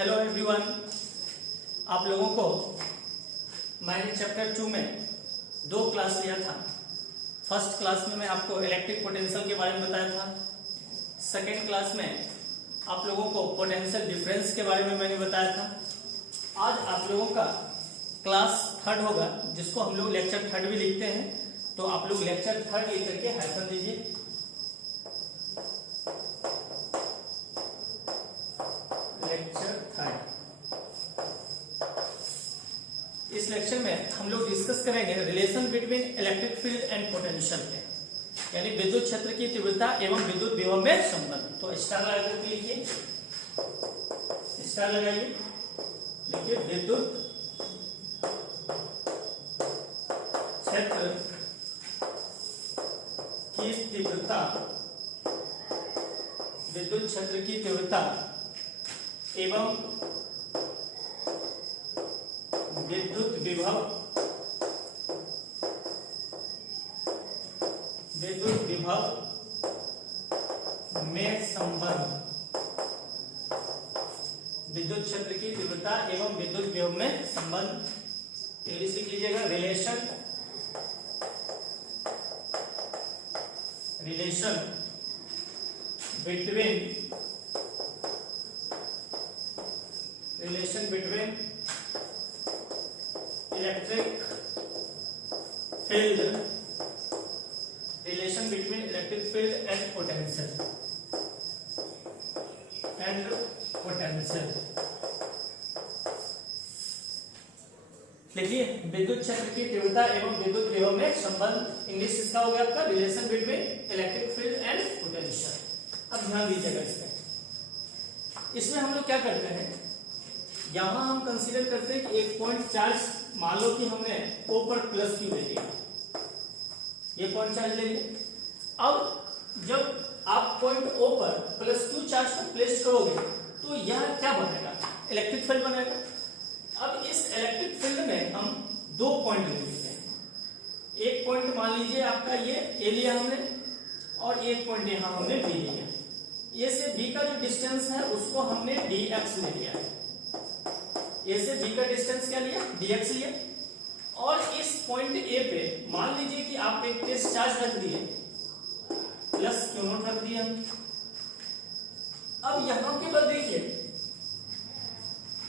Hello everyone, आप लोगों को मैंने चैप्टर 2 में 2 क्लास लिया था। फर्स्ट क्लास में मैं आपको इलेक्ट्रिक पोटेंशियल के बारे में बताया था। सेकेंड क्लास में आप लोगों को पोटेंशियल डिफरेंस के बारे में मैंने बताया था। आज आप लोगों का क्लास 3 होगा, जिसको हम लोग लेक्चर 3 भी लिखते हैं। तो आप लोग लेक्चर 3 लिख करके हाइफन दीजिए। इस लेक्चर में हम लोग डिस्कस करेंगे relation between electric field and potential के, यानी विद्युत क्षेत्र की तीव्रता एवं विद्युत विभव में संबंध। तो स्टार लगा करके लिखिए, स्टार लगाइए, लिखिए विद्युत क्षेत्र की तीव्रता, विद्युत क्षेत्र की तीव्रता एवं विद्युत विभव में संबंध। विद्युत क्षेत्र की तीव्रता एवं विद्युत विभव में संबंध इंग्लिश लिख लीजिएगा, relation between electric field and potential देखिए, विद्युत क्षेत्र की तीव्रता एवं विद्युत विभव में संबंध। इंग्लिश इसका हो गया आपका relation between electric field and potential. अब ध्यान दीजिएगा इसमें हम लोग क्या करते हैं, यहां हम कंसीडर करते हैं कि एक पॉइंट चार्ज, मान लो कि हमने O पर प्लस क्यू ले लिया, ये पॉइंट चार्ज ले लिया। अब जब आप पॉइंट O पर प्लस क्यू चार्ज को प्लेस करोगे तो यह क्या बनेगा, इलेक्ट्रिक फील्ड बनेगा। अब इस इलेक्ट्रिक फील्ड में हम 2 पॉइंट ले लेते हैं। एक पॉइंट मान लीजिए आपका ये A लिया हमने, और एक पॉइंट यहां हमने B लिया। A से B का जो डिस्टेंस है उसको हमने dx ले लिया है। A से B का डिस्टेंस क्या लिया, dx लिया। और इस पॉइंट A पे मान लीजिए कि आप एक टेस्ट चार्ज रख दिए, प्लस क्यू नॉट रख दिया। अब यहां के बाद देखिए,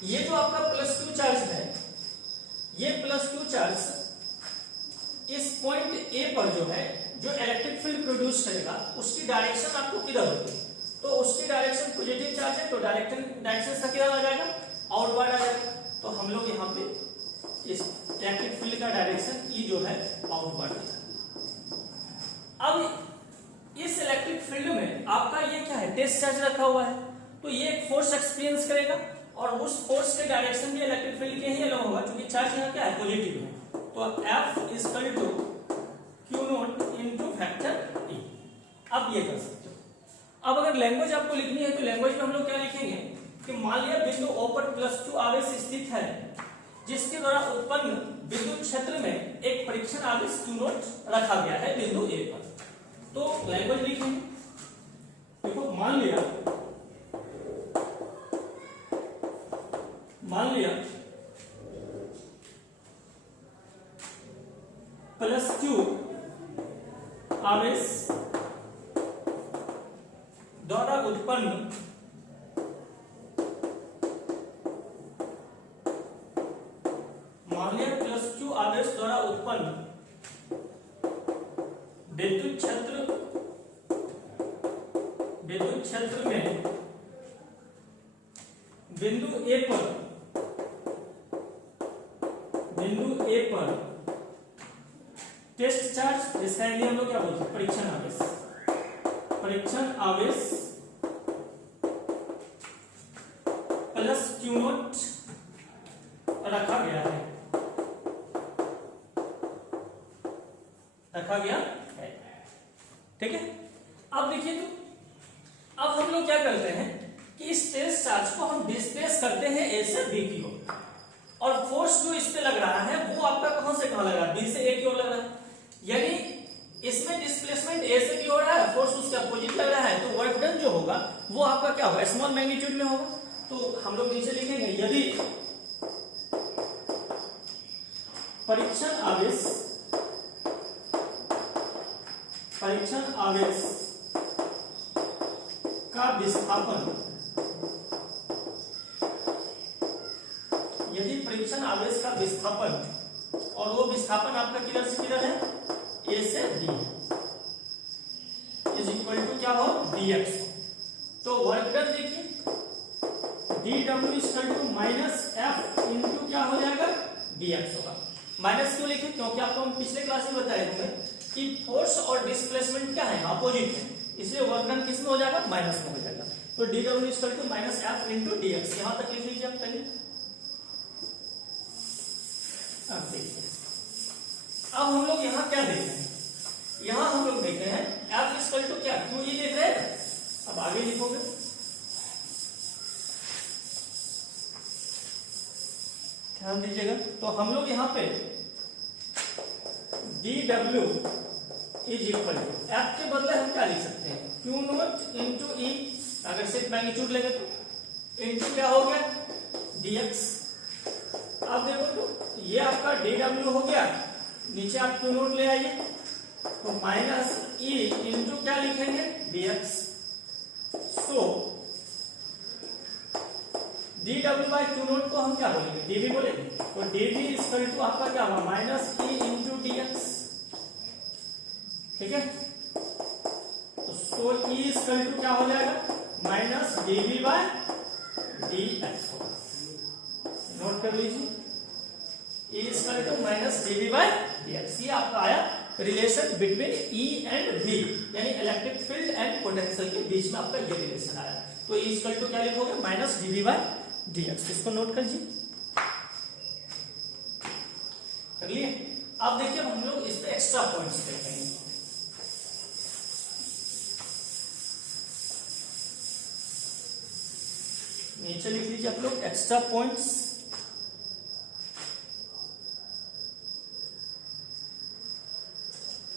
ये जो आपका प्लस क्यू चार्ज है, ये प्लस क्यू चार्ज इस पॉइंट A पर जो है, जो इलेक्ट्रिक फील्ड प्रोड्यूस करेगा, उसकी डायरेक्शन आपको किधर होगी, तो उसकी डायरेक्शन पॉजिटिव चार्ज है, तो डायरेक्शन से किधर आ जाएगा, आउटवर्ड आ जाएगा। तो हम लोग यहाँ पे इस इलेक्ट्रिक फील्ड का डायरेक्शन E जो है आउटवर्ड है। अब इस इलेक्ट्रिक फील्ड में आपका ये क्या है, टेस्ट चार्ज रखा हुआ है, तो ये एक फोर्स एक्सपीरियंस करेगा, और उस फोर्स के डायरेक्शन भी इलेक्ट्रिक फील्ड के ही अलग होगा, क्योंकि चार्ज यहाँ क्या है, पॉजिटिव है। तो F equal to q naught into factor E। अब ये कर सकते हो। अब अगर लैंग्वेज आपको लिखनी है तो लैंग्वेज में हम लोग क्या लिखेंगे कि मान लिया बिंदु O पर प्लस क्यू आवेश स्थित है, जिसके द्वारा उत्पन्न विद्युत क्षेत्र में एक परीक्षण आवेश क्यू नॉट रखा गया है बिंदु A पर। तो लैंग्वेज लिखेंगे, देखो मान लिया प्लस क्यू आवेश द्वारा उत्पन्न आवेश द्वारा उत्पन्न विद्युत क्षेत्र में बिंदु A पर टेस्ट चार्ज, जिसका हिंदी हम लोग क्या बोलते हैं, परीक्षण आवेश प्लस क्यू नॉट रखा गया है, ठीक है। अब देखिए, तो अब हम लोग क्या करते हैं कि इस टेस्ट चार्ज को हम डिस्प्लेस करते हैं A से B की ओर, और फोर्स जो इस पे लग रहा है वो आपका कहां से कहां लग रहा है, B से A की ओर लग रहा है। यानी इसमें डिस्प्लेसमेंट A से B हो रहा है, फोर्स उसके अपोजिट लग रहा है, तो वर्क डन जो होगा वो आपका क्या होगा, स्मॉल मैग्नीट्यूड में होगा। तो हम लोग नीचे लिखेंगे यदि परीक्षण आवेश का विस्थापन, यदि परीक्षण आवेश का विस्थापन, और वो विस्थापन आपका किधर से किधर है, ए से बी, इज इक्वल टू क्या हो, dx। तो वर्क डन देखिए dw equal to minus F into क्या हो जाएगा, dx होगा। माइनस क्यों लिखे, क्योंकि आपको हम पिछले क्लास में बताए थे कि फोर्स और डिस्प्लेसमेंट क्या है, अपोजिट है, इसलिए वर्क डन किस में हो जाएगा, माइनस में हो जाएगा। तो dw equal to minus F into dx, यहां तक लिख लीजिए आप पहले। अब देखिए, अब हम लोग यहाँ क्या देख रहे हैं, यहाँ हम लोग देख रहे हैं F इक्वल टू क्या, क्यों ये देख रहे हैं। अब आगे लिखोगे, ध्यान दीजिएगा। तो हम लोग यहाँ पे dw is equal to F के बदले हम क्या लिख सकते हैं, Q नॉट इंटू ई, अगर सिर्फ मैग्नीट्यूड लेंगे तो इंटू क्या हो गया, dx। अब देखो तो ये आपका dw हो गया, नीचे आप Q नोट ले आइए, तो माइनस ई इंटू क्या लिखेंगे, dx। सो dw बाय Q नोट को हम क्या बोलेंगे, dv बोलेंगे। तो dv इक्वल टू आपका क्या होगा, माइनस ई इंटू dx, ठीक है। तो ई इक्वल टू क्या हो जाएगा, माइनस dv बाय dx होगा, नोट कर लीजिए, E equal to minus dv by dx। ये आपका आया relation between E and V, यानी इलेक्ट्रिक फील्ड एंड पोटेंशियल के बीच में आपका ये रिलेशन आया। तो E इक्वल टू क्या लिखोगे, माइनस dv बाय dx, इसको नोट कर लीजिए, कर लिए। अब देखिए हम लोग इस पे एक्स्ट्रा पॉइंट्स देखेंगे। नीचे लिख लीजिए आप लोग एक्स्ट्रा पॉइंट्स,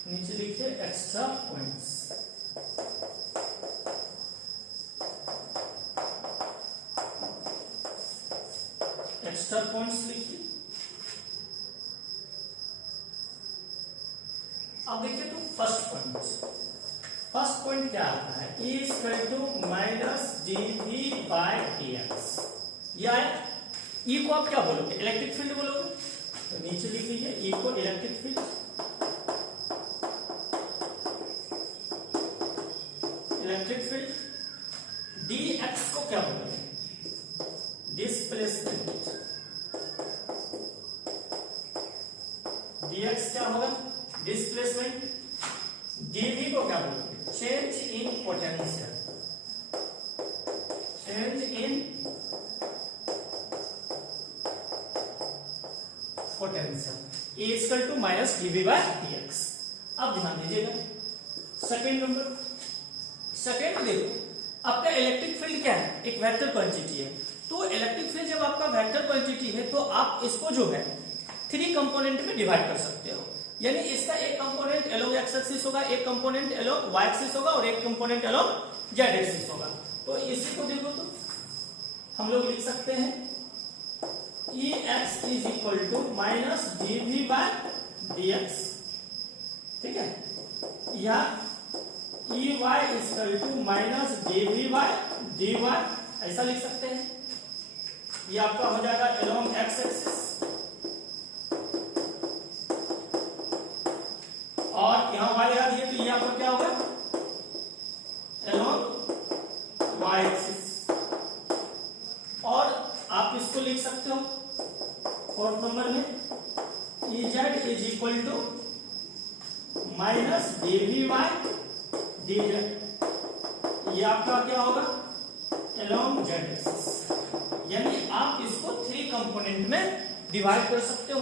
नीचे लिखिए एक्स्ट्रा पॉइंट्स। एक्स्ट्रा पॉइंट्स लिखिए। अब देखिए तो फर्स्ट पॉइंट क्या आता है, E equal to minus dv by dx। ये आया, E को आप क्या बोलोगे, इलेक्ट्रिक फील्ड बोलोगे, तो नीचे लिख लीजिए E को electric field, electric field. dx को क्या बोलोगे, डिस्प्लेसमेंट, dx क्या होगा, डिस्प्लेसमेंट। dv को क्या बोलोगे, change in potential, change in potential. E equal to minus dv by dx। अब ध्यान दीजिएगा सेकेंड नंबर, सेकेंड में देखो आपका इलेक्ट्रिक फील्ड क्या है, एक वेक्टर क्वांटिटी है। तो इलेक्ट्रिक फील्ड जब आपका वेक्टर क्वांटिटी है तो आप इसको जो है 3 कंपोनेंट में डिवाइड कर सकते हो, यानी इसका एक कंपोनेंट अलोंग एक्स एक्सिस होगा, एक कंपोनेंट अलोंग वाई एक्सिस होगा और एक कंपोनेंट अलोंग जेड एक्सिस होगा। तो इसी को देखो तो हम लोग लिख सकते हैं E x is equal to minus dv by dx, ठीक है, या E y equal to minus dv by dy, ऐसा लिख सकते हैं। ये आपका हो जाएगा अलोंग एक्स एक्सिस, और यहां वाई लगा दिए तो ये आपका क्या होगा, अलोंग वाई एक्सिस। और आप इसको लिख सकते हो फोर्थ नंबर में, E z is equal to minus dv by dz। ये आपका क्या होगा, अलोंग जेड एक्सिस, यानी आप इसको 3 कंपोनेंट में डिवाइड कर सकते हो,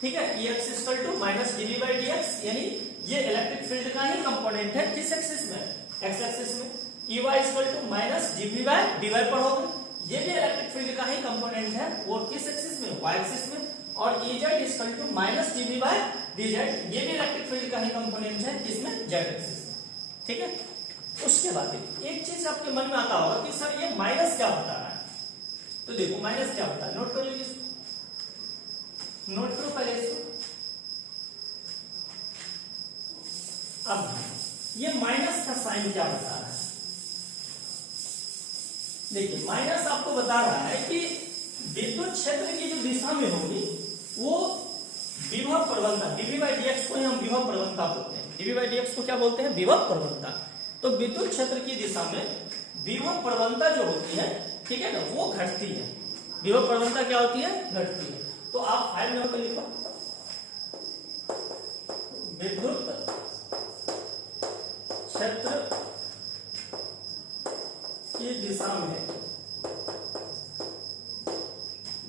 ठीक है। E x equal to minus dv by dx, यानी ये इलेक्ट्रिक फील्ड का ही कंपोनेंट है, किस एक्सिस में, एक्स एक्सिस में। E y equal to minus dv by dy पढ़ोगे, ये भी इलेक्ट्रिक फील्ड का ही कंपोनेंट है, वो किस एक्सिस में, वाई एक्सिस में। और E z equal to minus dv by dz, ये भी इलेक्ट्रिक फील्ड का ही कंपोनेंट है, किसमें, जेड एक्सिस में, ठीक है। उसके बाद एक चीज आपके मन में आता होगा कि सर ये माइनस क्या होता है, तो देखो माइनस क्या होता है, नोट कर लीजिए इसको, नोट करो पहले इसको। अब ये माइनस का साइन क्या बता रहा है, देखिए माइनस आपको बता रहा है कि विद्युत क्षेत्र की जो दिशा में होगी वो विभव प्रवणता, dV बाई dx को हम विभव प्रवणता बोलते हैं, dV बाई dx को क्या बोलते हैं, विभव प्रवणता। तो विद्युत क्षेत्र की दिशा में विभव प्रवणता जो होती है, ठीक है ना, वो घटती है। विभव प्रवणता क्या होती है, घटती है। तो आप 5 नंबर पर लिखो, विद्युत क्षेत्र की दिशा में,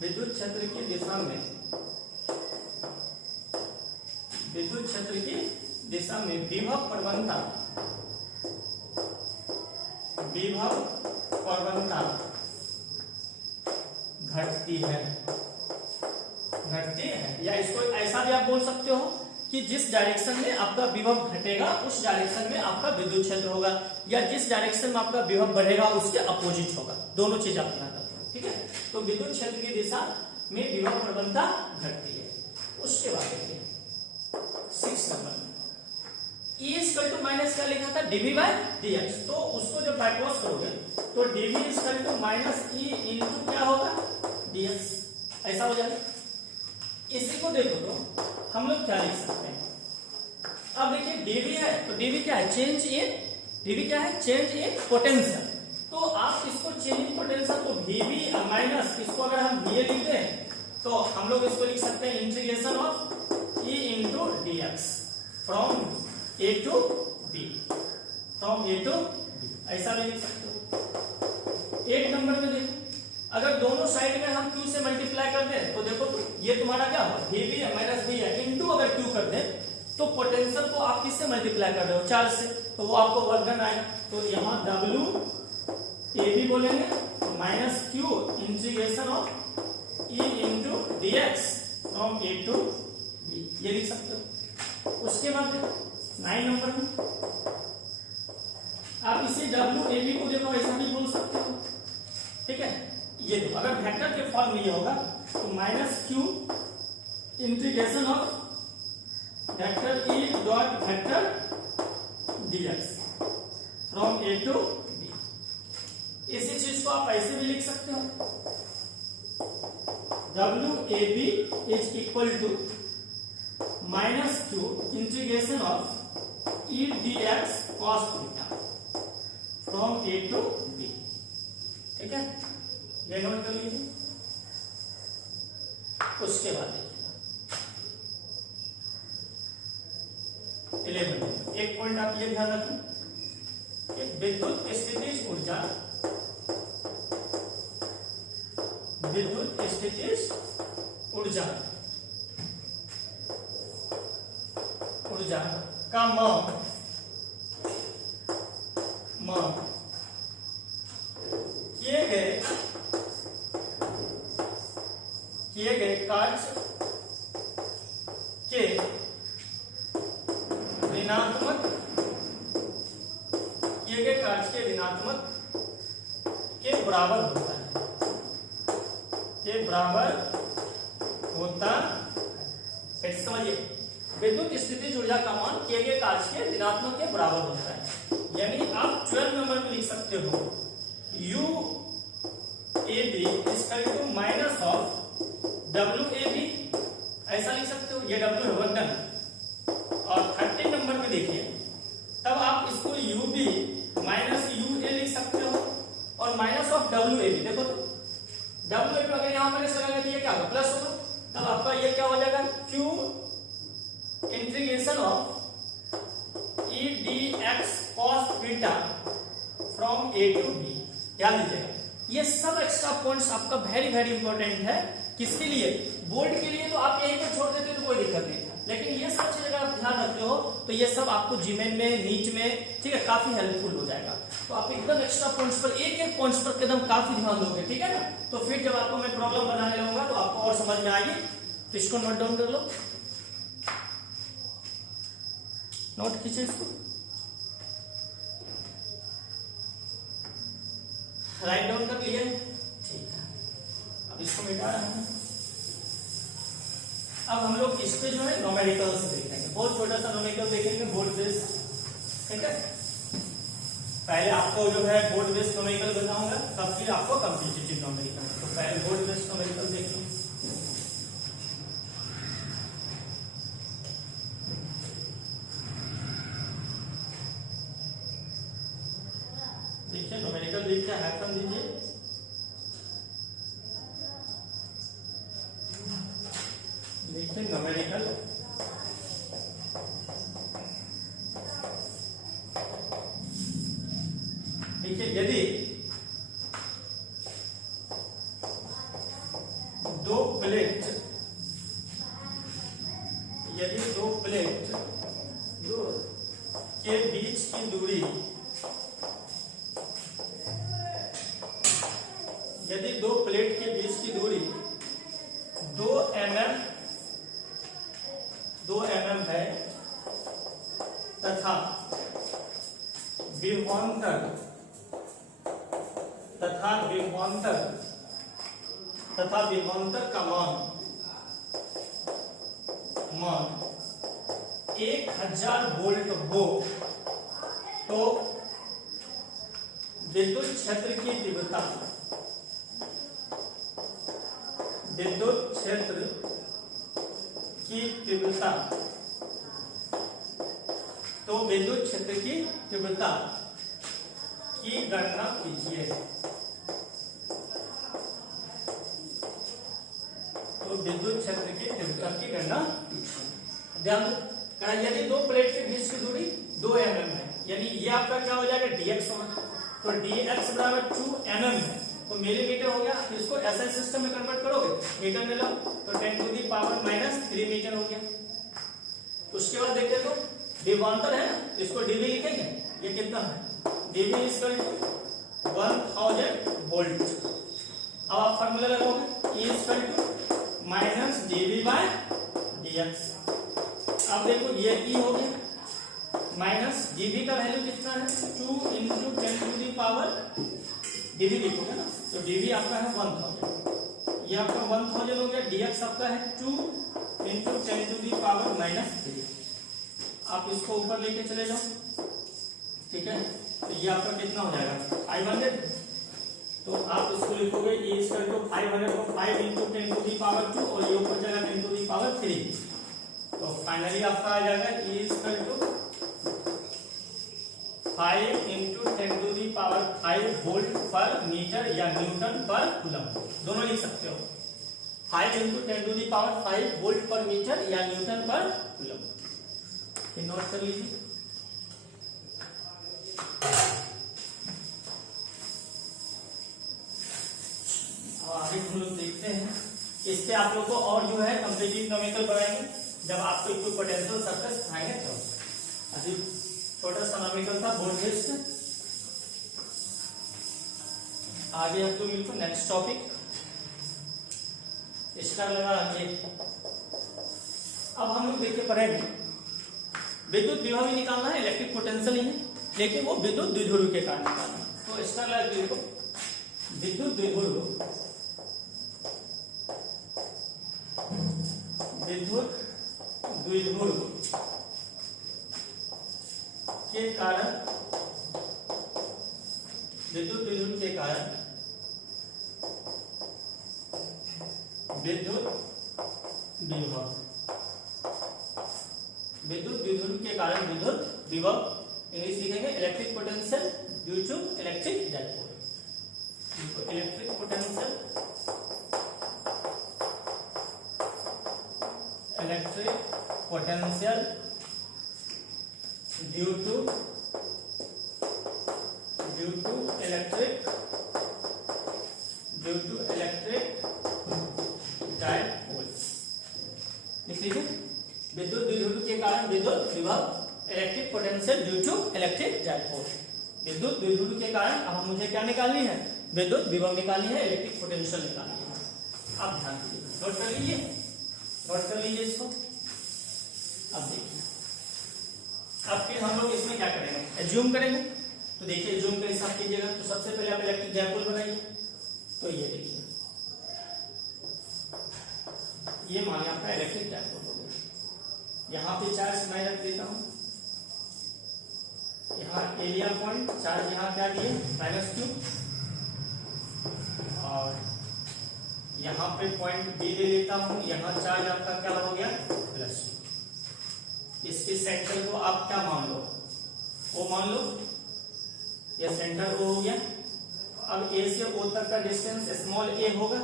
विद्युत क्षेत्र की दिशा में, विद्युत क्षेत्र की दिशा में विभव प्रवणता, विभव प्रवणता घटती है, घटती है। या इसको ऐसा भी आप बोल सकते हो कि जिस डायरेक्शन में आपका विभव घटेगा उस डायरेक्शन में आपका विद्युत क्षेत्र होगा, या जिस डायरेक्शन में आपका विभव बढ़ेगा उसके अपोजिट होगा, दोनों चीज आप ध्यान रखो, ठीक है। तो विद्युत क्षेत्र की दिशा में विभव प्रवणता घटती है। उसके बाद देखिए 6 number E equal to minus क्या लिखा था, dV बाय dx। तो उसको जब बैकक्रॉस करोगे तो dV equal to minus E into क्या होगा, dx, ऐसा हो जाएगा। इसी को देखो तो हम लोग क्या लिख सकते हैं, अब देखिए dV है तो dV क्या है, चेंज इन, dV क्या है, चेंज इन पोटेंशियल। तो आप इसको चेंज इन पोटेंशियल तो VB माइनस, इसको अगर हम VA लिख दें तो हम लोग इसको लिख सकते हैं integration of E into dx from A to B, from A to B, ऐसा भी लिख सकते हो। 8 नंबर में देखो, अगर दोनों साइड में हम Q से मल्टीप्लाई कर दें तो देखो तो ये तुम्हारा क्या होगा, VB माइनस V है, इंटू अगर Q कर दें तो पोटेंशियल को आप किससे मल्टीप्लाई कर रहे हो, चार्ज से, तो वो आपको वर्क डन आएगा। तो यहाँ W AB बोलेंगे minus Q integration of E into dx from A to B, ये लिख सकते हो। उसके बाद 9 नंबर में आप इसे WAB को देखो ऐसा भी बोल सकते हो, ठीक है। ये देखो अगर वेक्टर के फॉर्म में ये होगा तो minus Q integration of vector E dot vector dx from A to B। इसी चीज को आप ऐसे भी लिख सकते हो, WAB is equal to minus Q integration of E dx cos theta from A to B, ठीक है, ये नोट कर लीजिए। उसके बाद देखिए 11, एक पॉइंट आप ये ध्यान रखें कि विद्युत स्थितिज ऊर्जा, विद्युत स्थितिज ऊर्जा, ऊर्जा का मान किए गए कार्य के ऋणात्मक, किए गए कार्य के ऋणात्मक के बराबर होता है, के बराबर होता है। समझिए, विद्युत स्थितिज ऊर्जा का मान किए गए कार्य के ऋणात्मक के बराबर होता है। यानी आप 12 नंबर में लिख सकते हो UAB equal to minus of WAB, ऐसा लिख सकते हो, ये W है वर्क डन। और 13 नंबर में देखिए तब आप इसको UB माइनस UA लिख सकते हो और माइनस ऑफ WAB। देखो तो WAB अगर यहां पर ऐसा लगा तो ये क्या होगा, प्लस होगा, तब आपका ये क्या हो जाएगा, Q integration of E dx cos theta from A to B। ध्यान दीजिएगा, ये सब एक्स्ट्रा पॉइंट्स आपका वेरी वेरी इंपॉर्टेंट है। किसके लिए, बोर्ड के लिए तो आप यहीं पर छोड़ देते तो कोई दिक्कत नहीं था, लेकिन ये सब चीज अगर आप ध्यान रखते हो तो ये सब आपको जीमेल में, नीट में, ठीक है, काफी हेल्पफुल हो जाएगा। तो आप एकदम एक्स्ट्रा पॉइंट्स पर, एक एक पॉइंट्स पर एकदम काफी ध्यान दोगे, ठीक है ना। तो फिर जब आपको मैं प्रॉब्लम बनाने लगूंगा तो आपको और समझ में आएगी। तो इसको नोट डाउन कर लो, नोट कीजिए इसको, राइट डाउन कर लिए, ठीक है। अब इसको मिटा रहे हैं। अब हम लोग इस पे जो है न्यूमेरिकल्स देखेंगे, बहुत छोटा सा न्यूमेरिकल देखेंगे बोर्ड बेस, ठीक है। पहले आपको जो है बोर्ड बेस न्यूमेरिकल बताऊंगा, तब फिर आपको कॉम्पिटिटिव न्यूमेरिकल। तो पहले बोर्ड बेस न्यूमेरिकल देखिए। देखिए न्यूमेरिकल लिख के हाइफन दीजिए। देखिए न्यूमेरिकल देखिए, यदि दो प्लेट के बीच की दूरी, यदि दो प्लेट के बीच की दूरी 2 mm है तथा विभवांतर का मान 1000 वोल्ट हो, तो विद्युत क्षेत्र की तीव्रता की गणना कीजिए। तो विद्युत क्षेत्र की तीव्रता की गणना कीजिए। ध्यान दो, यदि दो प्लेट के बीच की दूरी 2 mm है, यानी ये आपका क्या हो जाएगा dx होगा। तो dx बराबर 2 mm है, तो मिलीमीटर हो गया। तो इसको SI सिस्टम में कन्वर्ट करोगे, मीटर में लो, तो 10⁻³ मीटर हो गया। उसके बाद देखिए तो विभवांतर है ना, इसको dV लिखेंगे। ये कितना है, dV = 1000 वोल्ट। अब आप फार्मूला लगाओगे, E = -dV/dx। अब देखो ये E हो गया, माइनस dV का वैल्यू कितना है 2 × 10⁻, dV लिखोगे ना, तो dV आपका है 1000, ये आपका 1000 हो गया। dx आपका है 2 × 10⁻³ आप इसको ऊपर लेके चले जाओ, ठीक है। तो ये आपका कितना हो जाएगा 500, तो आप इसको लिखोगे E = 500 को 5 × 10⁻², और ये ऊपर जाएगा 10⁻3। तो फाइनली आपका आ जाएगा E = 5 × 10⁵ वोल्ट पर मीटर या न्यूटन पर कूलम, दोनों लिख सकते हो। 5 × 10⁵ वोल्ट पर मीटर या न्यूटन पर कूलम, नोट कर लीजिए। आगे हम लोग देखते हैं, इससे आप लोग को और जो है कॉम्पिटिटिव न्यूमेरिकल बनाएंगे जब आपको इक्विपोटेंशियल सर्फेस पढ़ाएंगे। तो अभी छोटा सा न्यूमेरिकल था बोर्ड बेस से। आगे हम लोग बिल्कुल नेक्स्ट टॉपिक इसका लगा ये। अब हम लोग देखिए पढ़ेंगे विद्युत विभव ही निकालना है, इलेक्ट्रिक पोटेंशियल ही है, लेकिन वो विद्युत द्विध्रुव के कारण निकालना है। तो इसका लगा देखो विद्युत द्विध्रुव के कारण विद्युत द्विध्रुव के कारण विद्युत विभव इंग्लिश लिखेंगे electric potential due to electric dipole. Electric potential due to electric dipole. लिख लीजिए विद्युत द्विध्रुव के कारण विद्युत विभव, electric potential due to electric dipole. विद्युत द्विध्रुव के कारण अब मुझे क्या निकालनी है, विद्युत विभव निकालनी है, इलेक्ट्रिक पोटेंशियल निकालनी है। अब ध्यान दीजिए, नोट कर लीजिए इसको। अब देखिए, अब फिर हम लोग इसमें क्या करेंगे, एज्यूम करेंगे। तो देखिए एज्यूम का हिसाब कीजिएगा। तो सबसे पहले आप इलेक्ट्रिक डाइपोल बनाइए। तो ये देखिए यहाँ पे चार्ज मैं रख देता हूँ, यहाँ एरिया पॉइंट चार्ज यहाँ क्या दिए -q, और यहाँ पे पॉइंट बी ले लेता हूँ, यहाँ चार्ज आपका क्या हो गया +2। इसके सेंटर को आप क्या मान लो, ओ मान लो, यह सेंटर ओ हो गया। अब ए से ओ तक का डिस्टेंस स्मॉल ए होगा,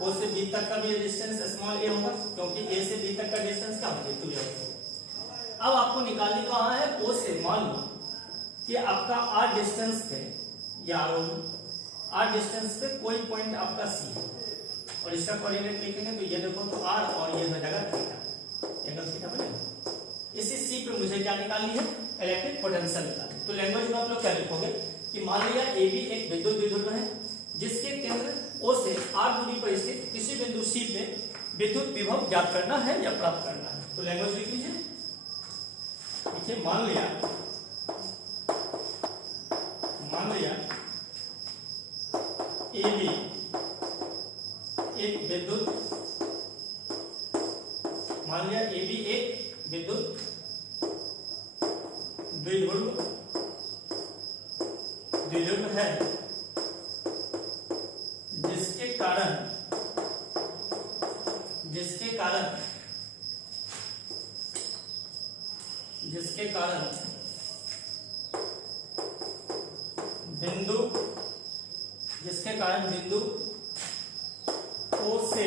ओ से बी तक का भी डिस्टेंस स्मॉल ए होगा, क्योंकि ए से बी तक का डिस्टेंस क्या होता है 2a। अब आपको निकालने कहाँ है, ओ से मान लो कि आपका r डिस्टेंस पे या r डिस्टेंस पे कोई पॉइंट आपका c है, और इसका कोऑर्डिनेट लिखेंगे तो ये देखो तो r और ये बनेगा थीटा, एंगल थीटा बनेगा। इसी c पे मुझे क्या निकालनी है, इलेक्ट्रिक पोटेंशियल निकालनी। तो लैंग्वेज में आप लोग क्या लिखोगे कि मान लिया AB एक विद्युत विध्रुव है जिसके केंद्र O से r दूरी पर स्थित किसी बिंदु C पे विद्युत विभव ज्ञात करना है या प्राप्त करना है। तो लैंग्वेज लिख लीजिए, देखिए मान लिया AB एक विद्युत, मान लिया AB एक विद्युत द्विध्रुव है जिसके कारण बिंदु O से,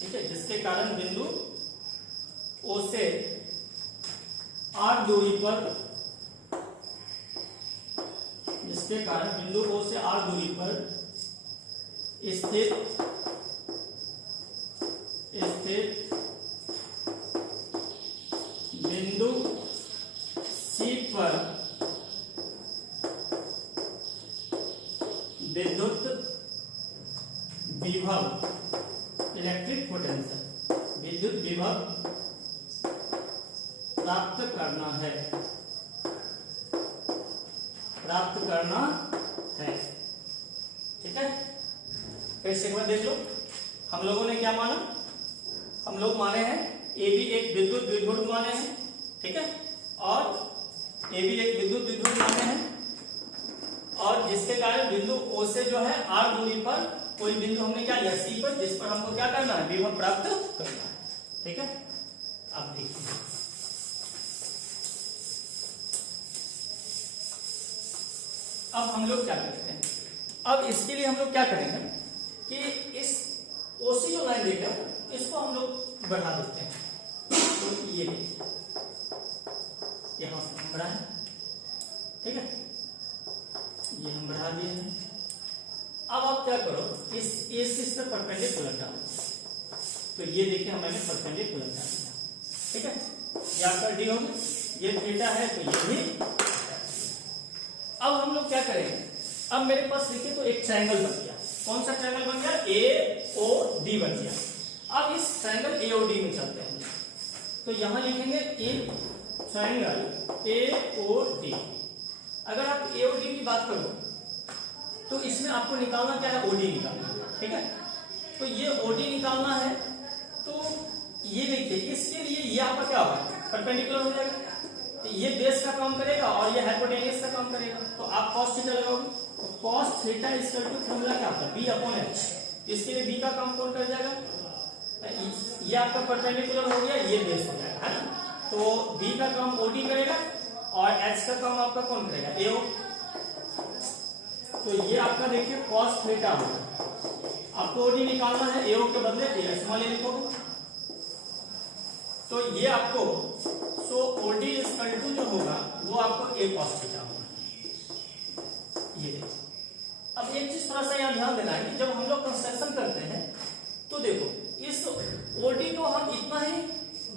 ठीक है, जिसके कारण बिंदु O से r दूरी पर, जिसके कारण बिंदु O से r दूरी पर स्थित बिंदु C पर विद्युत विभव, इलेक्ट्रिक पोटेंशियल, विद्युत विभव प्राप्त करना है, ठीक है। फिर से एक बार देख लो, हम लोगों ने क्या माना, हम लोग माने हैं AB एक विद्युत द्विध्रुव माने हैं, ठीक है, और AB एक विद्युत द्विध्रुव माने हैं, और जिसके कारण बिंदु O से जो है r दूरी पर कोई बिंदु हमने क्या लिया C पर, जिस पर हमको क्या करना है, विभव प्राप्त करना है, ठीक है। अब देखिए अब हम लोग क्या करते हैं, अब इसके लिए हम लोग क्या करेंगे कि इस OC जो लाइन देगा इसको हम लोग बढ़ा देते हैं। तो ये यहां से हम बढ़ाएं, ठीक है, ये हम बढ़ा दिए हैं। अब आप क्या करो, इस AC पर परपेंडिकुलर डालो, तो ये देखिए मैंने परपेंडिकुलर डाल दिया, ठीक है, ये आपका D हो गया, ये थीटा है तो ये भी। अब हम लोग क्या करेंगे, अब मेरे पास देखिए तो एक ट्रायंगल बन गया, कौन सा ट्रायंगल बन गया, AOD बन गया। अब इस ट्रायंगल AOD में चलते हैं, तो यहां लिखेंगे एक ट्रायंगल AOD। अगर आप AOD की बात करो तो इसमें आपको निकालना क्या है, OD निकालना, ठीक है। तो ये OD निकालना है, तो ये देखिए इसके लिए ये आपका क्या होगा, परपेंडिकुलर हो जाएगा, तो ये बेस का काम करेगा और ये हाइपोटेन्यूज का काम करेगा। तो आप cos थीटा लगाओगे, तो cos theta equal to formula क्या होता है, B/H। इसके लिए B का काम कौन कर जाएगा, ये आपका परपेंडिकुलर हो गया, ये बेस हो जाएगा, है ना। तो B का काम OD करेगा और H का काम आपका कौन करेगा, AO। तो ये आपका देखिए cos थीटा होगा, आपको OD निकालना है, AO के बदले A स्मॉल a लिखोगे, तो ये आपको सो OD इक्वल टू जो होगा वो आपको A cos थीटा होगा। ये अब एक चीज थोड़ा सा यहाँ ध्यान देना है कि जब हम लोग कंस्ट्रक्शन करते हैं तो देखो इस OD को हम इतना ही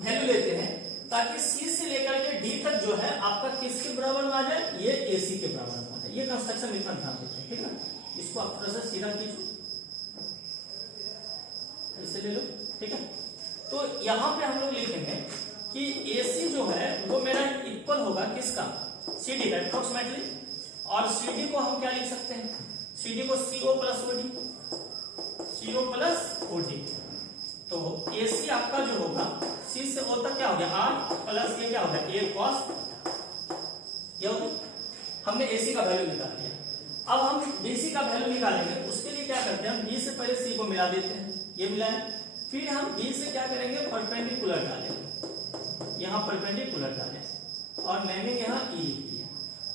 वैल्यू लेते हैं ताकि C से लेकर के D तक जो है आपका किसके बराबर में आ जाए, ये AC के बराबर में आ जाए। ये कंस्ट्रक्शन इतना ध्यान देते हैं, ठीक है। इसको आप थोड़ा सा सीधा कीजिए, ऐसे ले लो, ठीक है। तो यहाँ पे हम लोग लिखेंगे कि AC जो है वो मेरा इक्वल होगा किसका, CD का अप्रोक्सीमेटली, और CD को हम क्या लिख सकते हैं, CD को CO plus OD, CO plus OD। तो AC आपका जो होगा सी से ओ तक क्या हो गया आर प्लस ये क्या हो गया ए कॉस, ये हो गया। हमने एसी का वैल्यू निकाल लिया। अब हम बीसी का वैल्यू निकालेंगे, उसके लिए क्या करते हैं, हम बी से पहले सी को मिला देते हैं, ये मिलाएं, फिर हम बी से क्या करेंगे, परपेंडिकुलर डालेंगे, यहाँ परपेंडिकुलर डालें और मैंने यहाँ ई लिख दिया।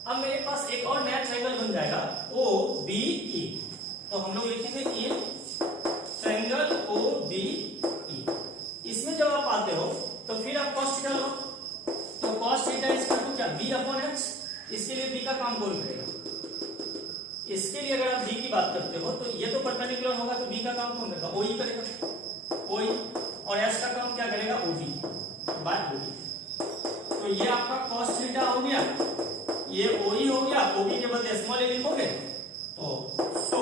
अब मेरे पास एक और नया ट्रायंगल बन जाएगा ओ बी ई, तो हम लोग लिखेंगे in triangle O B E. इसमें जब आप आते हो तो फिर आप कॉस थीटा लो, तो कॉस थीटा इसका तो क्या बी अपॉन एच, इसके लिए बी का काम कौन करेगा, इसके लिए अगर आप बी की बात करते हो तो ये तो परपेंडिकुलर होगा, तो बी का काम कौन करेगा, ओई करेगा, ओई, और एच का काम क्या करेगा, ओबी बाय ओबी। तो ये आपका कॉस थीटा हो गया, ये ओई हो गया, ओबी के बदले स्मॉल ए लिखोगे तो सो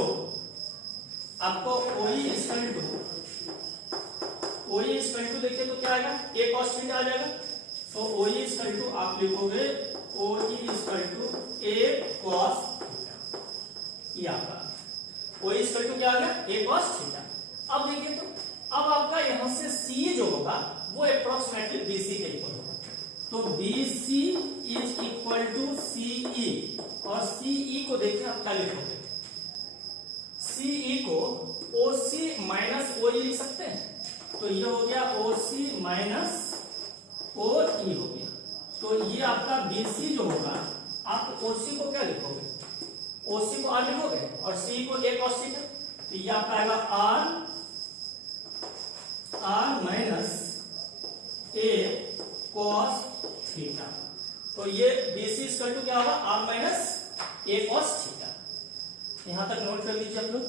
आपको ओई इक्वल टू देखिए तो क्या आएगा, ए कॉस थीटा आ जाएगा। तो ओई इक्वल टू आप लिखोगे ओई इक्वल टू ए कॉस, ये आपका ओई इक्वल टू क्या आ गया, ए कॉस थीटा। अब देखिए तो अब आपका यहां से सी जो होगा वो अप्रोक्सीमेटली बीसी के इक्वल होगा, तो BC is equal to CE, और सीई को देखिए आप क्या लिखोगे, सीई को ओसी माइनस ओई लिख सकते हैं, तो ये हो गया ओसी माइनस ओई हो गया। तो ये आपका बीसी जो होगा, आप ओसी को क्या लिखोगे, ओसी को आर लिखोगे और सी को ए कॉस थीटा, तो ये आपका आएगा r minus a cos theta. तो ये बीसी इक्वल टू क्या होगा, r minus a cos theta. यहां तक नोट कर लीजिए आप लोग।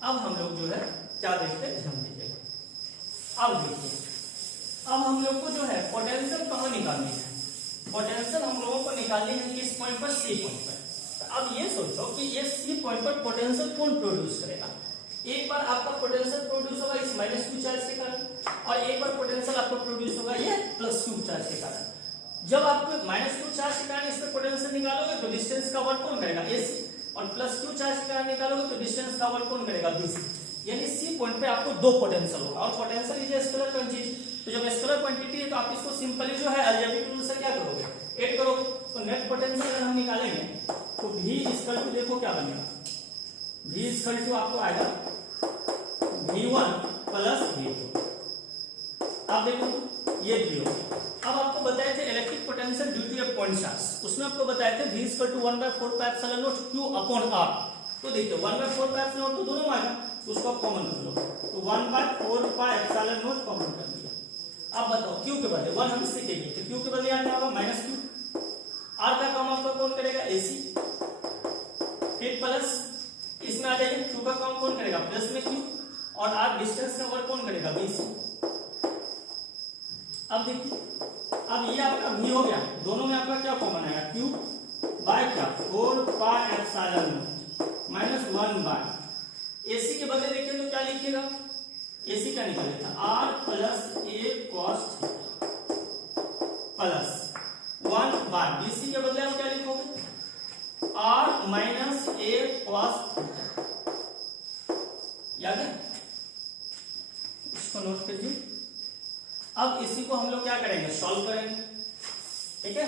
अब हम लोग जो है क्या देखते हैं, ध्यान दीजिएगा। अब देखिए, अब हम लोग को जो है पोटेंशियल कहाँ निकालनी है, पोटेंशियल हम लोगों को निकालनी है किस पॉइंट पर, सी पॉइंट पर। अब ये सोचो कि ये सी पॉइंट पर पोटेंशियल कौन प्रोड्यूस करेगा, एक बार आपका पोटेंशियल प्रोड्यूस होगा इस -q चार्ज के कारण, और एक बार पोटेंशियल आपका प्रोड्यूस होगा ये +q चार्ज के कारण। जब आप -q चार्ज के कारण इस पे पोटेंशियल निकालोगे तो डिस्टेंस का वर्क कौन करेगा, AC, और +q चार्ज के कारण निकालोगे तो डिस्टेंस का वर्क कौन करेगा, BC। यानी सी पॉइंट पे आपको दो पोटेंशियल होगा, और पोटेंशियल इज स्केलर क्वांटिटी, तो जब स्केलर क्वांटिटी है तो आप इसको सिंपली जो है अलजेब्रिक रूल से क्या करोगे, ऐड करोगे। तो नेट पोटेंशियल अगर हम निकालेंगे तो V इक्वल टू देखो क्या बनेगा, V इक्वल टू आपको आएगा V1 प्लस V2। आप देखो ये V हो गया। अब आपको बताए थे electric potential due to a point charge, उसमें आपको बताए थे V equal to 1/4πε0 Q upon R। तो देखिए 1/4πε0 तो दोनों में आएगा, उसको आप कॉमन कर लो, तो 1/4πε0 कॉमन कर दिया। अब बताओ Q के बदले 1 हम सीखेंगे, तो Q के बदले यहाँ क्या होगा, -Q। R का काम आपका कौन करेगा, AC, फिर प्लस इसमें आ जाइए, Q का काम कौन करेगा, प्लस में Q, और R डिस्टेंस का वर्क कौन करेगा, BC। अब देखिए, अब ये आपका V हो गया, दोनों में आपका क्या कॉमन आएगा, Q बाय क्या 4πε0 -1 बाय AC के बदले देखिए तो क्या लिखिएगा, AC क्या निकाले था, R plus a cos plus 1 bye BC के बदले आप क्या लिखोगे, R माइनस ए कॉस, याद है, इसको नोट कीजिए। अब इसी को हम लोग क्या करेंगे, सॉल्व करेंगे, ठीक है।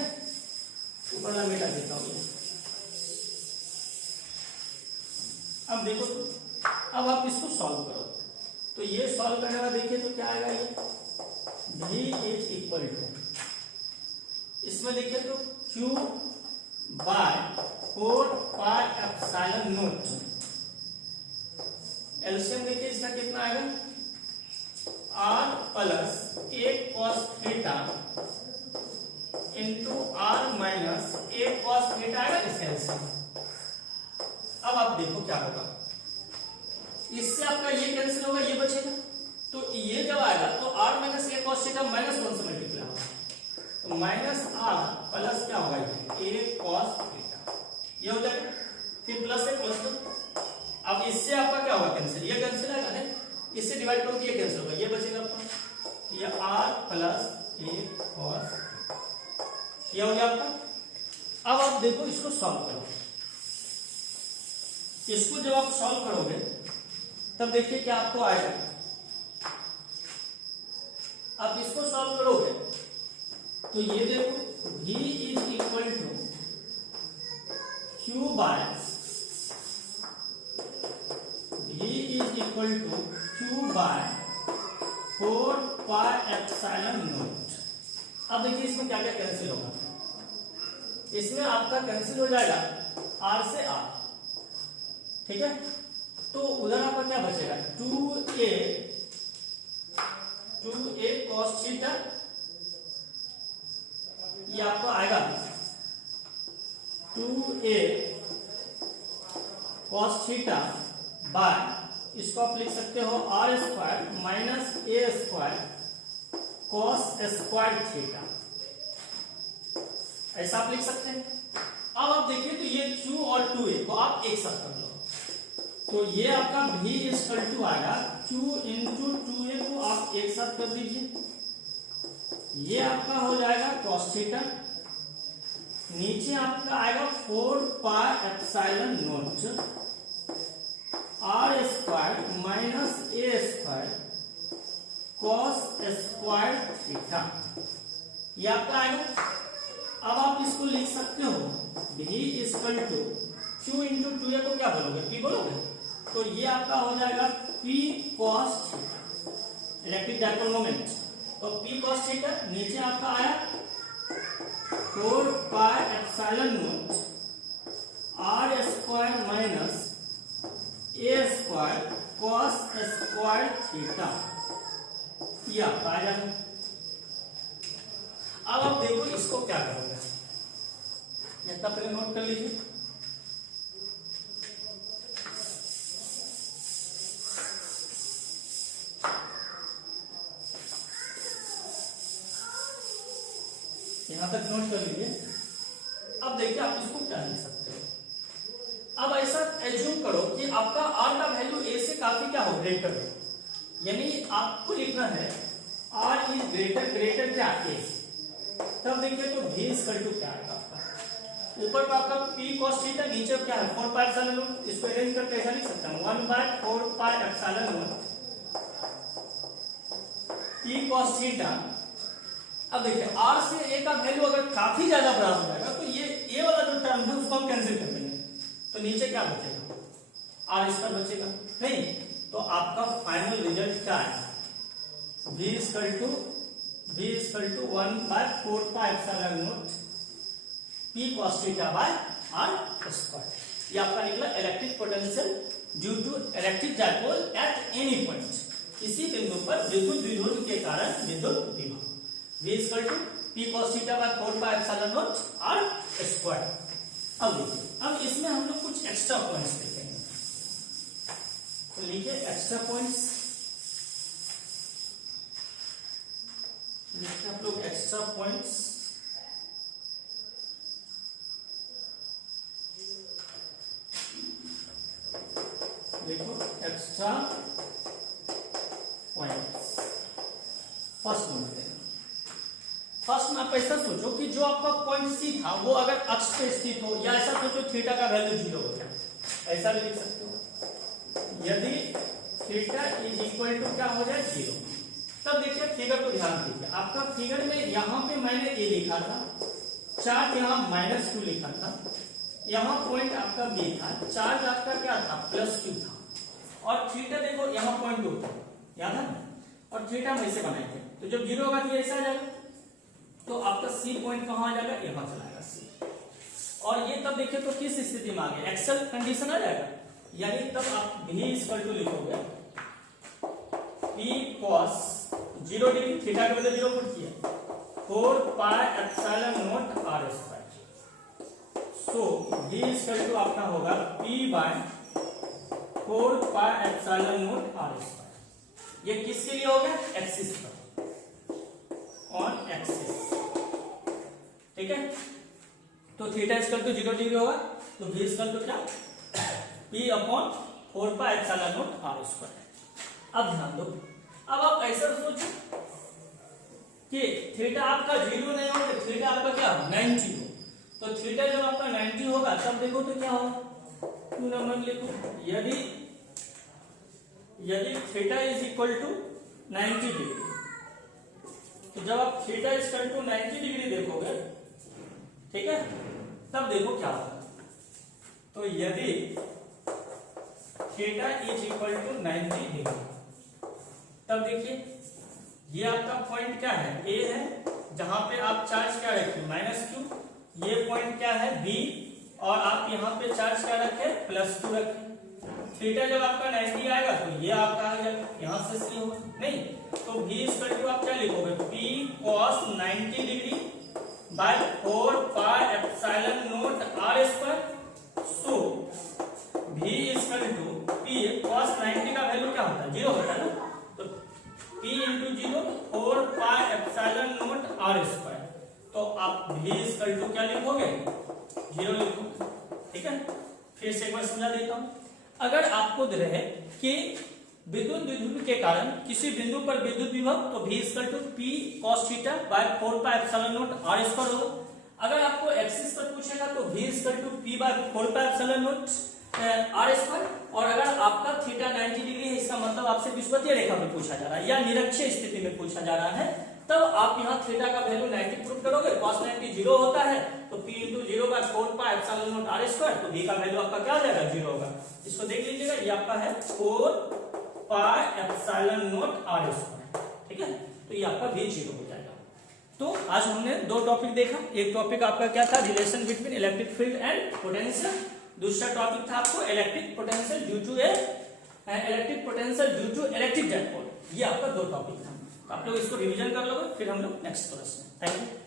ऊपर मैं मिटा देता हूं। अब देखो तो, अब आप इसको सॉल्व करो, तो ये सॉल्व करने का देखिए तो क्या आएगा, ये V इज इक्वल टू, इसमें देखिए तो Q बाय 4πε0, एलसीएम देखिए इसका कितना आएगा, R plus a cos theta into R minus a cos theta आएगा इसका एलसीएम। अब आप देखो क्या होगा, इससे आपका ये कैंसिल होगा, ये बचेगा, तो ये जब आएगा तो R minus a cos theta -1 से मल्टीप्लाई होगा, तो -R प्लस क्या होगा, ए कॉस थीटा, ये हो जाएगा, फिर प्लस है प्लस दो। अब इससे आपका क्या होगा, कैंसिल, ये कैंसिल आएगा ना, इससे डिवाइड करो, ये कैंसिल होगा, ये बचेगा आपका, ये R प्लस ए कॉस, ये हो गया आपका। अब आप देखो इसको सॉल्व करो, इसको जब आप सॉल्व करोगे तब देखिए क्या आपको आएगा। आप इसको सॉल्व करोगे तो ये देखो v is equal to q by v is equal to q by 4 pi epsilon naught. अब देखिए इसमें क्या क्या कैंसिल होगा, इसमें आपका कैंसिल हो जाएगा r से r, ठीक है। तो उधर आपका क्या बचेगा 2a cos थीटा, ये आपको आएगा 2a cos थीटा बाय, इसको आप लिख सकते हो r square minus a square cos square theta, ऐसा आप लिख सकते हैं। अब आप देखिए तो ये q और 2a को आप एक साथ कर लो, तो ये आपका v इक्वल टू आएगा q इंटू 2a को आप एक साथ कर दीजिए, ये आपका हो जाएगा cos थीटा, नीचे आपका आएगा 4 pi epsilon naught r square minus a square cos square theta, ये आपका आएगा। अब आप इसको लिख सकते हो v equal to q into 2a को क्या बोलोगे, p बोलोगे, तो ये आपका हो जाएगा p cos theta, electric dipole moment, तो p cos थीटा, नीचे आपका आया 4 pi epsilon naught r square minus a square cos square theta, ये आपका आ जाएगा। अब आप देखो इसको क्या करोगे, इतना पहले नोट कर लीजिए। यहां तक नोट कर लीजिए। अब देखिए आप इसको क्या लिख सकते हो। अब ऐसा एज्यूम करो कि आपका r का वैल्यू a से काफी क्या हो, ग्रेटर हो, यानी आपको लिखना है r इज ग्रेटर क्या a, तब देखिए तो v इक्वल टू क्या आएगा आपका, ऊपर का आपका p cos थीटा, नीचे क्या है 4 पाई एप्सिलॉन नॉट, इसको अरेंज करके ऐसा लिख सकता हूं 1 by 4 pi epsilon naught p cos theta. अब देखिए r से a का वैल्यू अगर काफी ज्यादा बड़ा हो जाएगा तो ये a वाला जो टर्म है उसको हम कैंसिल कर देंगे, तो नीचे क्या बचेगा, r स्क्वायर बचेगा, नहीं तो आपका फाइनल रिजल्ट क्या है, v equal to 1 by 4 pi epsilon naught p cos theta by r square, ये आपका निकला electric potential due to electric dipole at any point, किसी बिंदु पर विद्युत द्विध्रुव के कारण विद्युत विभव, v equal to p cos theta by 4 pi epsilon naught r square. अब देखिए, अब इसमें हम लोग कुछ एक्स्ट्रा पॉइंट्स देखेंगे, तो लिखिए एक्स्ट्रा पॉइंट्स, देखिए आप लोग एक्स्ट्रा पॉइंट्स, देखो एक्स्ट्रा पॉइंट्स। फर्स्ट नंबर देना, फर्स्ट में आप ऐसा सोचो कि जो आपका पॉइंट सी था वो अगर अक्ष पे स्थित हो, या ऐसा सोचो थीटा का वैल्यू 0 हो जाए, ऐसा भी लिख सकते हो, यदि थीटा इज इक्वल टू क्या हो जाए 0, तब देखिए फिगर को ध्यान दीजिए, आपका फिगर में यहाँ पे मैंने a लिखा था, चार्ज यहाँ -2 लिखा था, यहाँ पॉइंट आपका b था, चार्ज आपका क्या था +q था, और थीटा देखो यहाँ पॉइंट 2 था, याद है ना, और थीटा हम ऐसे बनाए थे, तो जब 0 होगा तो ऐसा आ जाएगा, तो आपका सी पॉइंट कहाँ आ जाएगा, यहाँ चला जाएगा सी, और ये तब देखिए तो किस स्थिति में आ गया, एक्सल कंडीशन आ जाएगा, यानी तब आप v इक्वल टू लिखोगे p cos 0 डिग्री, थीटा के बदले 0 पुट किया, 4 pi epsilon naught r square, so v equal to आपका होगा p by 4 pi epsilon naught r square, ये किसके लिए हो गया, एक्सिस पर, ऑन एक्सिस, ठीक है। तो थीटा इक्वल टू 0 डिग्री होगा, तो v इक्वल टू क्या, p upon 4 pi epsilon naught r square. अब ध्यान दो, अब आप ऐसा सोचो कि थीटा आपका 0 नहीं होगा, थीटा आपका क्या 90 हो, तो थीटा जब आपका 90 होगा तब देखो तो क्या होगा, 2 नंबर लिखो, यदि theta is equal to 90 degree, तो जब आप theta is equal to 90 degree देखोगे, ठीक है, तब देखो क्या होगा। तो यदि theta is equal to 90 degree, तब देखिए ये आपका पॉइंट क्या है, ए है, जहां पे आप चार्ज क्या रखें -q, ये पॉइंट क्या है बी, और आप यहाँ पे चार्ज क्या रखे +2 रखें। थीटा जब आपका 90 आएगा तो ये आपका आ जाएगा, यहाँ से सी होगा नहीं, तो v इक्वल टू आप क्या लिखोगे, p cos 90 degree by 4 pi epsilon naught r square. So v equal to p cos 90 का वैल्यू क्या होता है, 0 होता है ना, तो p into 0 4 pi epsilon naught r square. तो आप v इक्वल टू क्या लिखोगे, 0 लिखोगे, ठीक है। फिर से एक बार समझा देता हूं, अगर आपको रहे कि विद्युत द्विध्रुव के कारण किसी बिंदु पर विद्युत विभव, तो v equal to p cos theta by 4 pi epsilon naught r square होगा। अगर आपको एक्सिस पर पूछेगा तो v equal to p by 4 pi epsilon naught r square, और अगर आपका थीटा 90 डिग्री है, इसका मतलब आपसे विषुवतीय रेखा में पूछा जा रहा है या निरक्षीय स्थिति में पूछा जा रहा है, तब आप यहाँ थीटा का वैल्यू 90 पुट करोगे, cos 90 0 होता है, तो p into 0 by 4 pi epsilon naught r square, तो v का वैल्यू आपका क्या आ जाएगा, 0 होगा। इसको देख लीजिएगा, ये आपका है 4 pi epsilon naught r square, ठीक है, तो ये आपका v 0 हो जाएगा। तो आज हमने दो टॉपिक देखा, एक टॉपिक आपका क्या था, relation between electric field and potential, दूसरा टॉपिक था आपको electric potential due to electric dipole. ये आपका दो टॉपिक था, तो आप लोग इसको रिवीजन कर लोगे, फिर हम लोग नेक्स्ट क्लास में। Thank you.